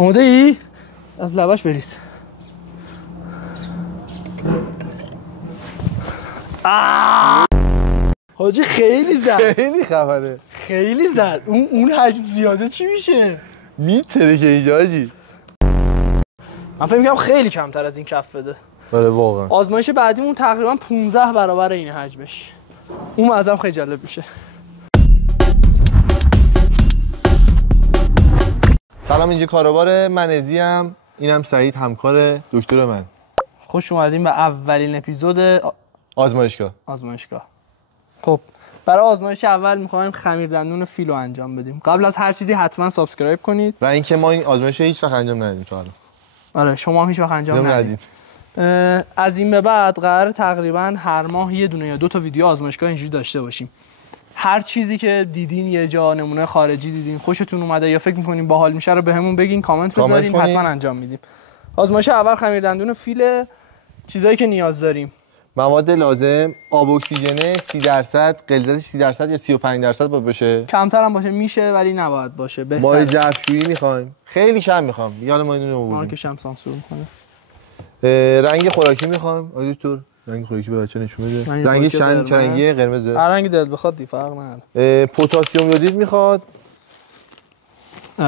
آماده ای؟ از لباش بریز. حاجی خیلی زد. خیلی خبره. خیلی زد. اون حجم زیاده چی میشه؟ میتره که اینجا حاجی. من فکر می‌کردم خیلی کمتر از این کف بده. آره واقعا. آزمایش بعدیمون تقریبا 15 برابر این حجمش. اون ازم خیلی جالب میشه. سلام، اینجا کاروبار منزی ام. اینم سعید، همکار دکتر من. خوش اومدیم به اولین اپیزود آزمایشگاه. خب برای آزمایش اول می‌خوایم خمیر دندون فیلو انجام بدیم. قبل از هر چیزی حتما سابسکرایب کنید. و اینکه ما این آزمایش هیچ وقت انجام ندادیم تا الان. آره شما هم هیچ وقت انجام ندید. از این به بعد قرار تقریبا هر ماه یه دونه یا دو تا ویدیو آزمایشگاه اینجوری داشته باشیم. هر چیزی که دیدین یه جا نمونه خارجی دیدین خوشتون اومده یا فکر می‌کنین باحال میشه رو بهمون بگین، کامنت بذارین، حتما انجام میدیم. آزمایش اول خمیر دندون فیل. چیزایی که نیاز داریم: مواد لازم، آب اکسیژن 30%، غلظتش 30% یا 35% باید باشه. کمتر هم باشه میشه ولی نباید باشه. بهتره. مایع ظرفشویی می‌خوایم. خیلی کم می‌خوام. یاد ما اینو آوردیم. مارکش هم سانسور می‌کنه. رنگ خوراکی می‌خوایم. دکتر رنگ خوراکی به بچه‌ها نشون بده. رنگ چرنگی قرمز. هر رنگی دلت بخواد دی فرق نداره. پتاسیم یودید می‌خواد.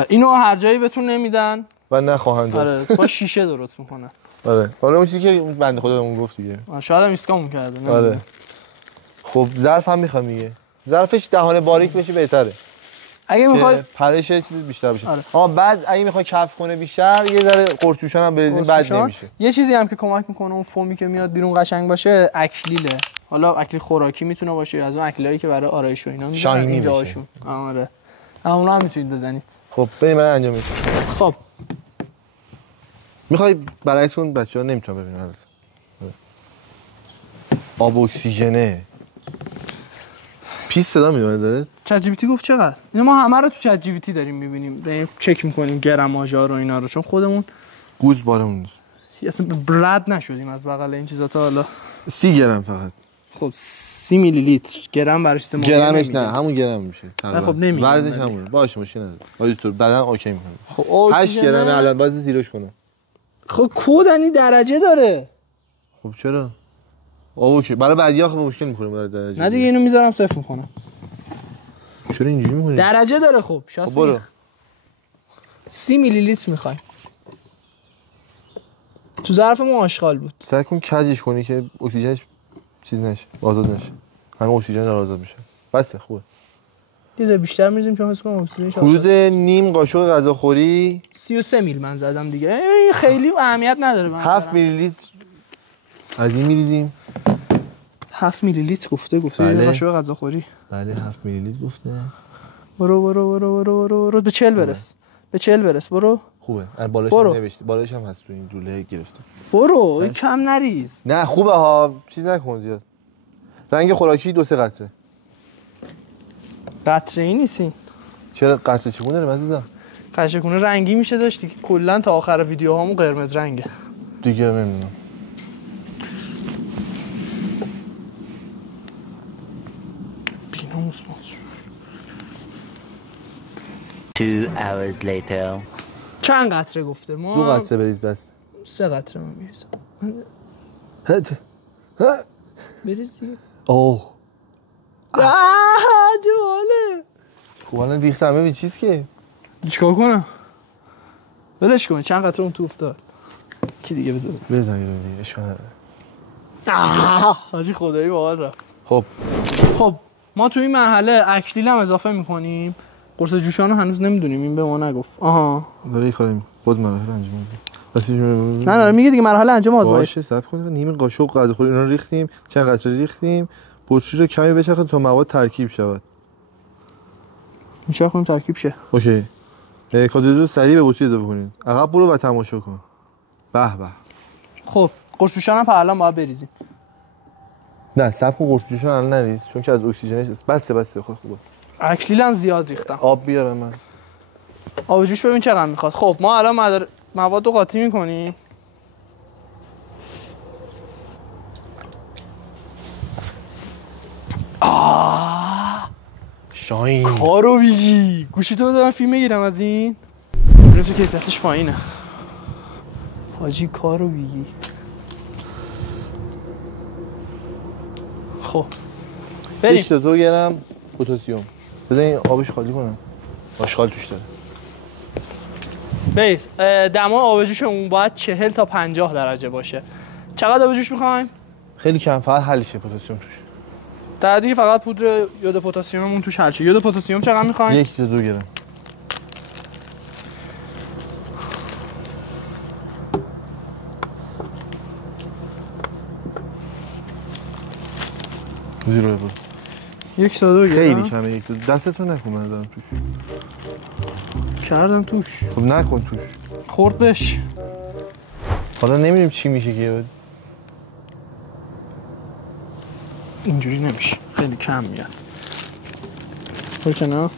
اینو هر جایی بهتون نمیدن و نخواهند. آره با شیشه درست می‌کنن. آره حالا اون چیزی که بنده خدا بهمون گفت دیگه. شاید هم ایسکامون کرده. آره. خب ظرف هم می‌خوام دیگه. ظرفش دهان باریک بشه بهتره. اگه می‌خواد پرش چیز بیشتر بشه. آره. بعد اگه می‌خواد کف کنه بیشتر یه ذره قرصجوشان هم بریزیم بد نمیشه. یه چیزی هم که کمک می‌کنه اون فومی که میاد بیرون قشنگ باشه اکلیله. حالا اکلیل خوراکی میتونه باشه یا از اون اکلیایی که برای آرایش و اینا میذارن اینجاشون. آره. اونا هم میتونید بزنید. خب بریم من انجام میدم. خب میخوای برعکس اون بچه‌ها نمیتونن ببینن. آب اکسیژنه پیس صدا میاد داره. چت جی پی تی گفت چقدر؟ اینو ما همه رو تو چت جی پی تی داریم میبینیم. داریم چک میکنیم گرماژا رو اینا رو، چون خودمون گوز بارمون اصلا رد نشدیم از بغل این چیزا تا حالا. 30 گرم فقط. خب 30 میلی لیتر گرم براش استعمال گرمش نه همون گرم میشه. خب نمیگم وزنش همونه. باشه مشکل نداره. آدیتور بدن اوکی میکنه. خب 8 گرمه الان باز زیروش کنه. خب کودنی درجه داره. خب چرا؟ اوکی برای بعدیا خب مشکل میخوره برای درجه. نه دیگه اینو میذارم صفر میکنم. چرا اینجوری میکنی؟ درجه داره. خب شاس برو. 30 میلی لیتر میخوای. تو ظرف ما آشغال بود. سعی کن کجش کنی که اکسیژنش چیز نشه، آزاد نشه. همه اکسیژن داره آزاد میشه. بسه خوبه. یه ذره بیشتر می‌ریزیم چون حس کنم اکسیژنش حدود نیم قاشق غذاخوری 33 میل من زدم دیگه. خیلی اهمیت نداره. 7 میلی لیتر از این می‌ریزیم. 7 میلی لیتر گفته بله. قاشق غذاخوری. بله 7 میلی لیتر گفته. برو به 40 برس. به 40 برس برو. خوبه. بالاش هم نوشته. بالاش هم هست تو این جوله گرفته. برو کم نریز. نه خوبه ها، چیز نکن زیاد. رنگ خوراکی 2-3 قطره. قطره ای نیستین. چرا قطره چگونه داریم عزیزم؟ قشنگونه رنگی میشه داشت دیگه. کلا تا آخر ویدیوهامون قرمز رنگه. دیگه نمیدونم. بیناموس 2 hours later. چند قطره گفته ما؟ 2 قطره بریز بس. 3 قطره من میریزم. بریز دیگه. اوه. جواله. خب الان ریختم ببین چیز که. چیکار کنم؟ ولش کن. چند قطره اون تو افتاد. کی دیگه بزن دیگه اشکال نداره. حاجی خدایی باحال رفت. خب ما تو این مرحله اکلیل هم اضافه میکنیم. قرص جوشان رو هنوز نمیدونیم، این به ما نگفت. آها داره این کارو باز مرحله انجام میده. نه داره میگه دیگه مرحله انجام آزمایش. باشه صبر کن. نیم قاشق غذاخوری اینا رو ریختیم، چند قطره ریختیم. بطری رو کمی بچرخون تا مواد ترکیب شود. میشه ترکیب شه. اوکی. کادو سریع به بطری اضافه کنید. عقب برو و تماشا کن. به به. خب قرص جوشان هم الان باید بریزیم. نه صبر کن قرص جوشان الان نریز چون که از اکسیژنش بسه خوبه. اکلیل هم زیاد ریختم. آب بیارم من. آب جوش ببین چقدر میخواد. خب ما الان مواد رو قاطی میکنیم. شاین کارو میگی. گوشی تو بده من فیلم بگیرم از این. بریم تو کیفیتش پایینه حاجی کارو بیگی. خب بریم 2 گرم پتاسیم. بذار این آبش خالی کنم. آشغال توش داره. بیس دما آب جوشمون باید 40 تا 50 درجه باشه. چقدر آب جوش می‌خوایم؟ خیلی کم، فقط حلشه پتاسیم توش. در دیگه فقط پودر یود پتاسیممون توش حل شه. یود پتاسیم چقدر می‌خوایم؟ 1 تا 2 گرم. زیرو بود. 1 تا 2 گرم. خیلی کمه. 1 تا دستتون نکن من دارم توش. کردم توش. خب نکن توش. خورد بش. حالا نمی‌دونیم چی میشه که اینجوری نمیشه. خیلی کم میاد. اوکی نه.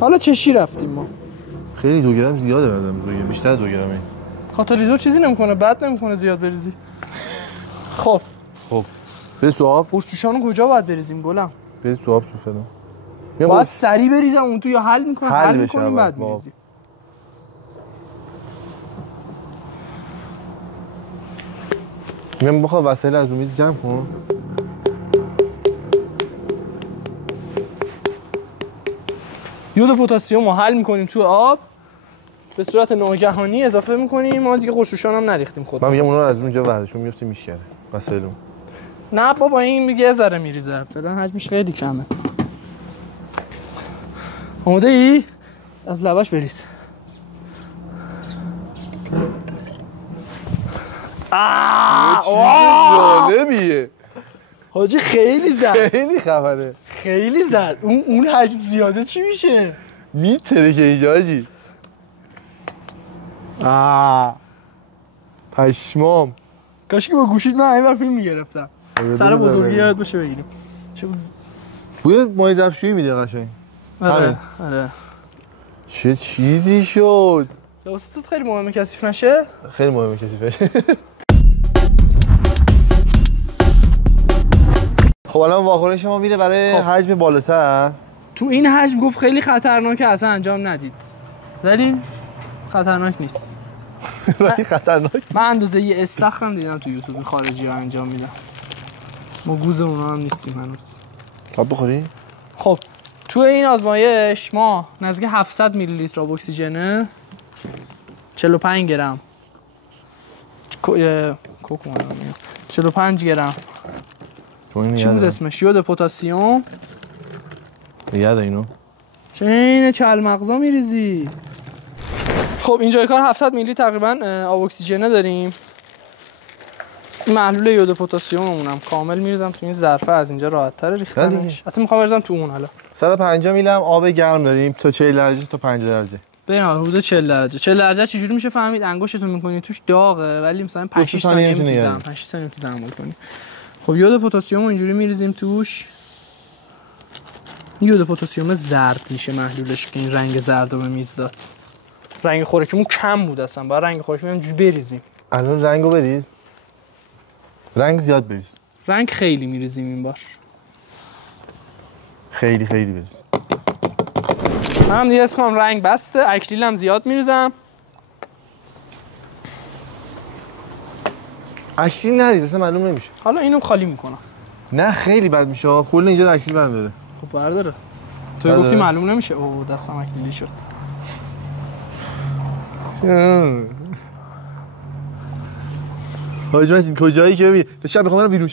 حالا چشی رفتیم ما. خیلی 2 گرم زیاده بدم روی بیشتر 2 گرمه. کاتالیزور چیزی نمیکنه، بد نمیکنه زیاد بریزی. خب بریز تو آب. قورچوشانو کجا باید بریزیم گلم؟ بریز تو آب تو فلان. باید سریع بریزم اون تو یا حل میکنه حل میکنیم بعد میریزیم. میگم بخواه وسایل از رو میز جمع کن. یود پتاسیم رو حل میکنیم تو آب به صورت ناگهانی اضافه میکنیم. ما دیگه قورچوشان هم نریختیم خود. من میگم اونا رو از اونجا ورداشون میافتیم میشکنه وسایلو. نه بابا این میگه ذره میریزه. فعلا حجمش خیلی کمه. آماده ای؟ از لباش بریز. جالبیه حاجی خیلی زد. خیلی خبره. خیلی زد. اون حجم زیاده چی میشه؟ میتره که اینجا حاجی. پشمام. کاش که با گوشید من اینور فیلم میگرفتم. سر بزرگی یاد باشه بگیریم. بوی مای ظرفشویی میده قشنگ. آره. چه چیزی شد؟ لباست خیلی مهمه کثیف نشه؟ خیلی مهمه کثیفه. خب الان واکنش ما میره برای حجم بالاتر. تو این حجم گفت خیلی خطرناکه اصلا انجام ندید. ولی خطرناک نیست. ولی خطرناک. من اندازه یه استخرم دیدم تو یوتیوب خارجی ها انجام میدن. ما گوز اونا هم نیستیم هنوز. آب بخوریم؟ خب تو این آزمایش ما نزدیک 700 میلی لیتر آب اکسیژن 45 گرم 45 گرم چی بود اسمش؟ یود پتاسیم یاد اینو چه این چلمغزا میریزی. خب اینجای کار 700 میلی تقریبا آب اکسیژن داریم. محلول یود پتاسیممونم کامل میریزم تو این ظرفه. از اینجا راحت تره ریختنش. حتی میخوام بریزم تو اون. حالا 150 میلی هم آب گرم داریم تا 40 درجه تا 50 درجه. بریم حدود 40 درجه. 40 درجه چجوری میشه فهمید؟ انگشتتون میکنید توش داغه ولی مثلا 5 ثانیه میتونید 5 ثانیه میتونید دم کنید. خب یود پتاسیم رو اینجوری میریزیم توش. یود پتاسیم زرد میشه محلولش که این رنگ زرد رو به میز داد. رنگ خوراکیمون کم بود اصلا. باید رنگ خوراکیمون اینجوری بریزیم. الان رنگو بریز. رنگ زیاد بریز. رنگ خیلی میریزیم این بار. خیلی بریز. من دیگه اسمم رنگ بسته. اکریل هم زیاد میریزم. اکریل نریز اصلا معلوم نمیشه. حالا اینو خالی میکنم. نه خیلی بد میشه. کل اینجا اکریل برداره. خب برداره. تو گفتی معلوم نمیشه. اوه دستم اکریلی شد. حاجی کجایی که ببین شب بخوام بیرون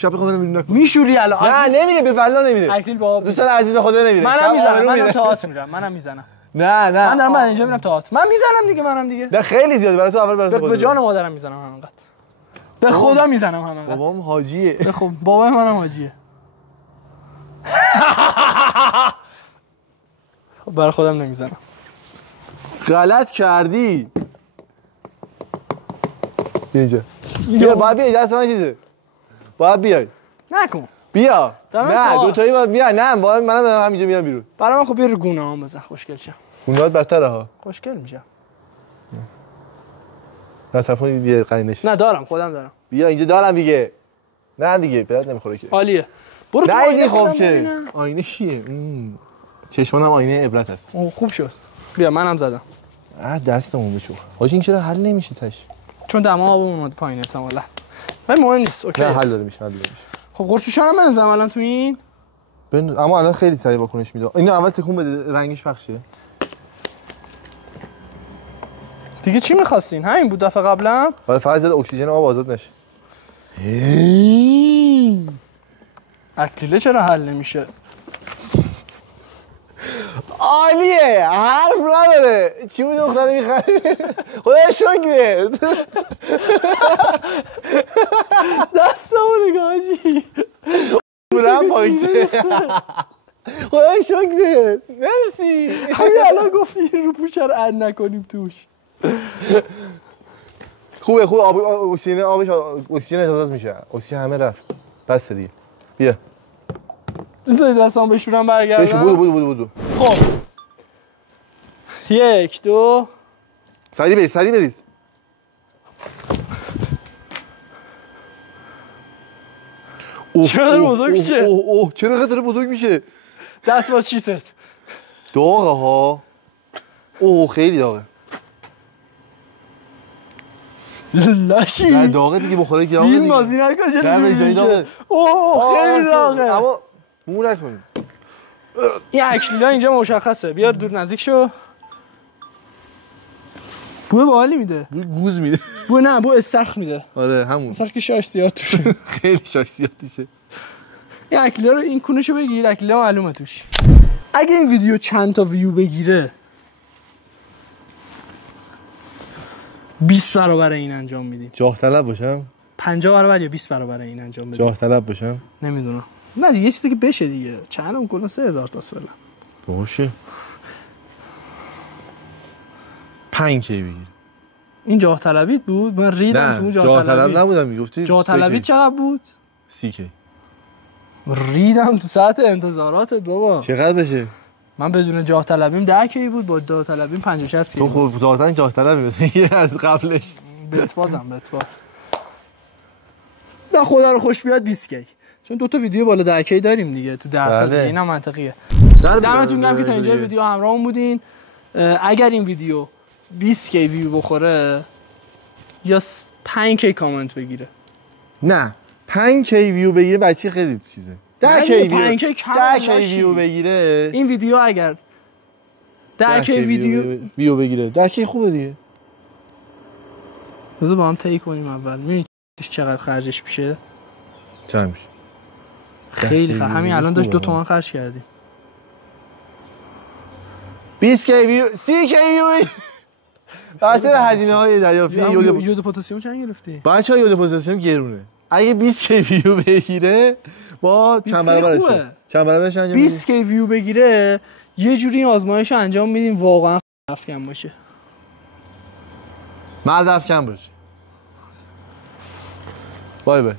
نکن. میشوری الان. نه نمیده به والله نمیده. اکریل بابا دوستان عزیز به خدا نمیده. منم میزنم. منم تئاتر میرم. منم میزنم. نه من دارم اینجا میرم تئاتر. من میزنم دیگه. منم دیگه. نه خیلی زیاد برای تو اول برای به جان مادرم میزنم همینقدر. به خدا میزنم همینقدر. بابام حاجیه. به خب بابای منم حاجیه. برای خودم نمیزنم. غلط کردی. اینجا. بیا باید بیای دست من چیزه. باید بیای. نکن. بیا. نه دو تایی باید بیا. نه باید منم همینجا میام بیرون. برای من خب بیا رو گونه هم بزن خوشگل شه. گونه‌ات بدتره ها. خوشگل میشه. نه صفون دیگه قرینش. نه دارم خودم دارم. بیا اینجا دارم دیگه. نه دیگه پدرت نمیخوره که. عالیه. برو تو آینه خب که. آینه چیه؟ چشمانم آینه عبرت است. خوب شد. بیا منم زدم. دستمون بچوخ. حاجی این چرا حل نمیشه تاش؟ چون دما آب اومد پایین احتمالاً. ولی مهم نیست. اوکی. نه حل داره میشه. خب قرصوشا هم بنزم الان تو این. اما الان خیلی سریع واکنش میده. اینو اول تکون بده رنگش پخشه. دیگه چی می‌خواستین؟ همین بود دفعه قبلا. آره فقط زد اکسیژن آب آزاد نشه. اکریله چرا حل نمیشه؟ عالیه حرف نداره چی بود دختره میخواد خدا شکر دستمو نگاه جی بودم پاکچه خدا شکر مرسی همین الان گفتی رو پوچه رو اد نکنیم توش خوبه اکسیژن آبش اکسیژن اجازه میشه اکسیژن همه رفت بس دیگه بیا بذاری دستان بشورم برگردم بودو خب 1 2 سریع بریز چرا بزرگ میشه؟ چرا قدر بزرگ میشه؟ دست با چیست؟ داغه ها خیلی داغه لاشی نه داغه دیگه بخوره که داغه فیلم بازی نکن نه جایی داغه خیلی داغه اما مو نکنیم این اکلیلا اینجا مشخصه بیار دور نزدیک شو بوه باحالی میده گوز میده بوه نه بوه استخر میده آره همون استخر که شاشتیات توشه خیلی شاشتیات توشه این اکلیلا رو این کونشو بگیر اکلیلا معلومه توش اگه این ویدیو چند تا ویو بگیره 20 برابر این انجام میدیم جاه طلب باشم 50 برابر یا 20 برابر این انجام بدیم جاه طلب باشم نمیدونم نه دیگه چیزی که بشه دیگه چندم کلا 3000 تاست فعلا باشه 5 کی بگیر این جاه طلبیت بود من ریدم تو اون جاه طلب نبودم میگفتی جاه طلبیت چقدر بود 30 کی ریدم تو ساعت انتظاراتت بابا چقدر بشه من بدون جاه طلبیم 10 کی بود با جاه طلبیم 50 60 کی تو خب ذاتاً جاه طلبی بده از قبلش بت باز نه خدا رو خوش بیاد 20 کی چون دو تا ویدیو بالا 10 کی داریم دیگه تو 10 تا دیگه اینم منطقیه دمتون گرم که تا اینجا ویدیو همراهمون بودین اگر این ویدیو 20 کی ویو بخوره یا 5 کی کامنت بگیره نه 5 کی ویو بگیره بچی خیلی چیزه 10 کی ویو بگیره این ویدیو اگر 10 کی ویو بگیره 10 کی خوبه دیگه بذار با هم طی کنیم اول ببینید چقدر خرجش میشه چقدر میشه خیلی همین الان داشت 2 تومن خرج کردیم 20 کی ویو 30 کی ویو واسه هزینه‌های دریافتی یود پتاسیم چند گرفتی بچه‌ها یود پتاسیم گرونه اگه 20 کی ویو بگیره با چند برابرش انجام 20 کی ویو بگیره یه جوری این آزمایش رو انجام میدیم واقعا افکن باشه مرد افکن باشه بای بای